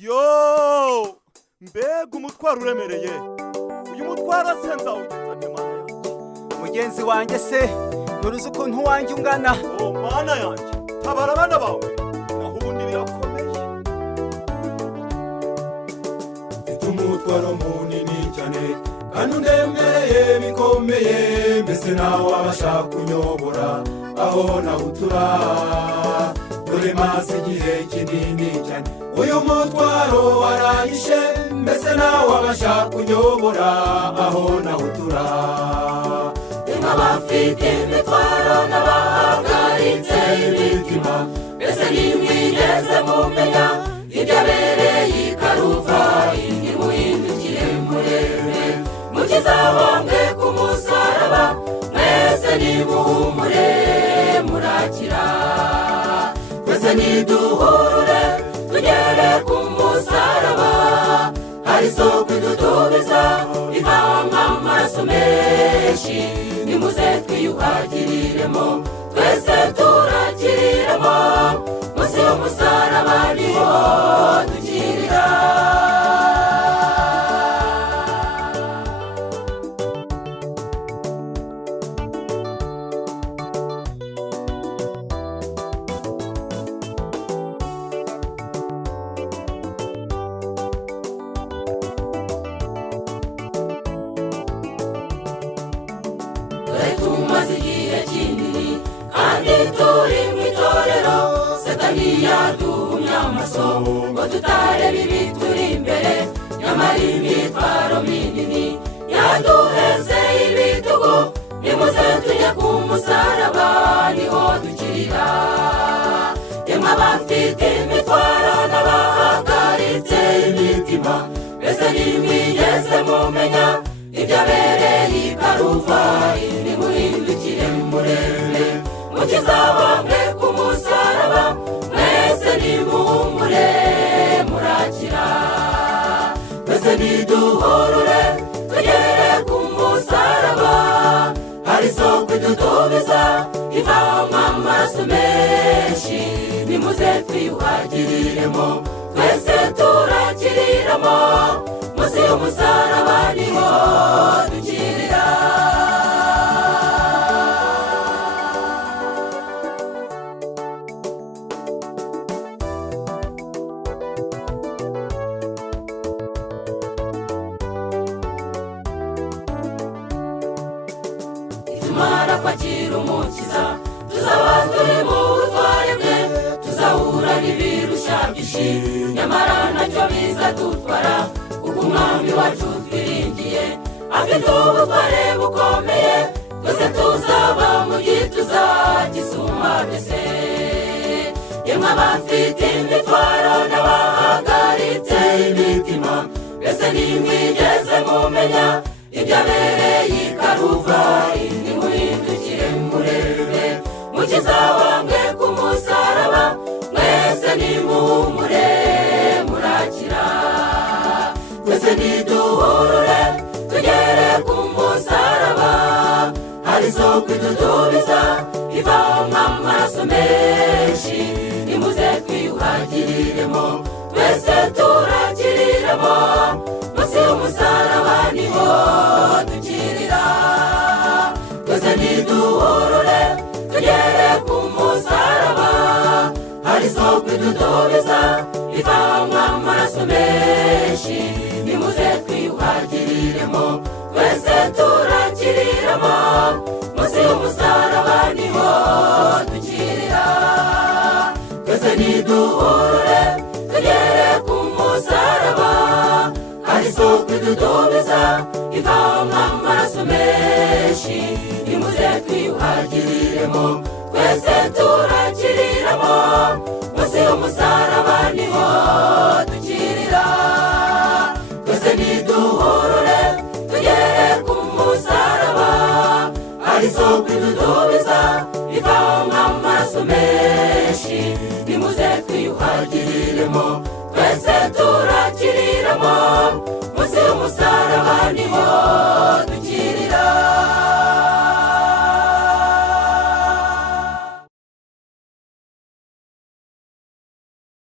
Yo! Mbega umutwaro uremereye. Uyu mutwaro se nzawugenza nte mana yanjye? Mugenzi wanjye se nuruzi ukuntu wanjye ungana. Oh mana yanjye, tabara abana bawe. Naho ubundi birakomeye. Mfite umutwaro munini cyane kandi undemereye bikomeye, mbese nawe wabasha kunyobora aho nawutura. Dore maze igihe kinini cyane uyu mutwaro waranyishe, mbese nawe wabasha kunyobora aho nawutura. Abafite imitwaro n'abahagaritse imitima, mbese nimwigeze mumenya ibyabereye i Karuvari, nimuhindukire murebe mukiza wambwe ku musaraba, mwese nimuhumure murakira. Twese niduhurure tugere ku musaraba, hari isoko idudubiza ivamo amaraso menshi, nimuze twiyuhagiriremo twese turakiriremo, munsi y'umusaraba niho dukirira. Tumaze igihe kinini kandi turi mu itorero, Satani yaduhumye amaso ngo tutareba ibituri imbere, nyamara imitwaro minini yaduheze ibitugu, nimuze tujye ku musaraba niho dukirira. Yemwe abafite imitwaro n'abahagaritse imitima, mbese nimwigeze mumenya ibyabereye i Karuvari, nimuhindukire murebe mukiza wambwe ku musaraba, mwese nimuhumure murakira. Twese niduhurure tugere ku musaraba, hari isoko idudubiza ivamo amaraso menshi, nimuze twiyuhagiriremo twese turakiriramo, munsi y'umusaraba niho dukirira. Tumara kwakira umukiza, tuzaba turi mu butware bwe, tuzahura n'ibirushya byinshi, nyamara ntacyo bizadutwara, kuko umwami wacu twiringiye afite ubutware bukomeye, twese tuzaba mu gituza gisumba byose. Yemwe abafite imitwaro n'abahagaritse imitima, mbese nimwigeze mumenya ibyabereye i Karuvari, nimuhindukire murebe mukiza wambwe ku musaraba, mwese nimuhumure murakira. Twese niduhurure tugere ku musaraba, hari isoko idudubiza ivamo amaraso menshi, nimuze twiyuhagiriremo twese turakiriremo, munsi y'umusaraba niho dukirira. Twese niduhurure tugere ku musaraba, hari isoko idudubiza ivamo amaraso menshi, nimuze twiyuhagiriremo twese turakiriremo, munsi y'umusaraba niho dukirira. Twese niduhurure tugere ku musaraba, hari isoko idudubiza ivamo amaraso menshi, nimuze twiyuhagiriremo twese turakiriramo, munsi y'umusaraba niho dukirira. Twese niduhurure tugere ku musaraba, hari isoko idudubiza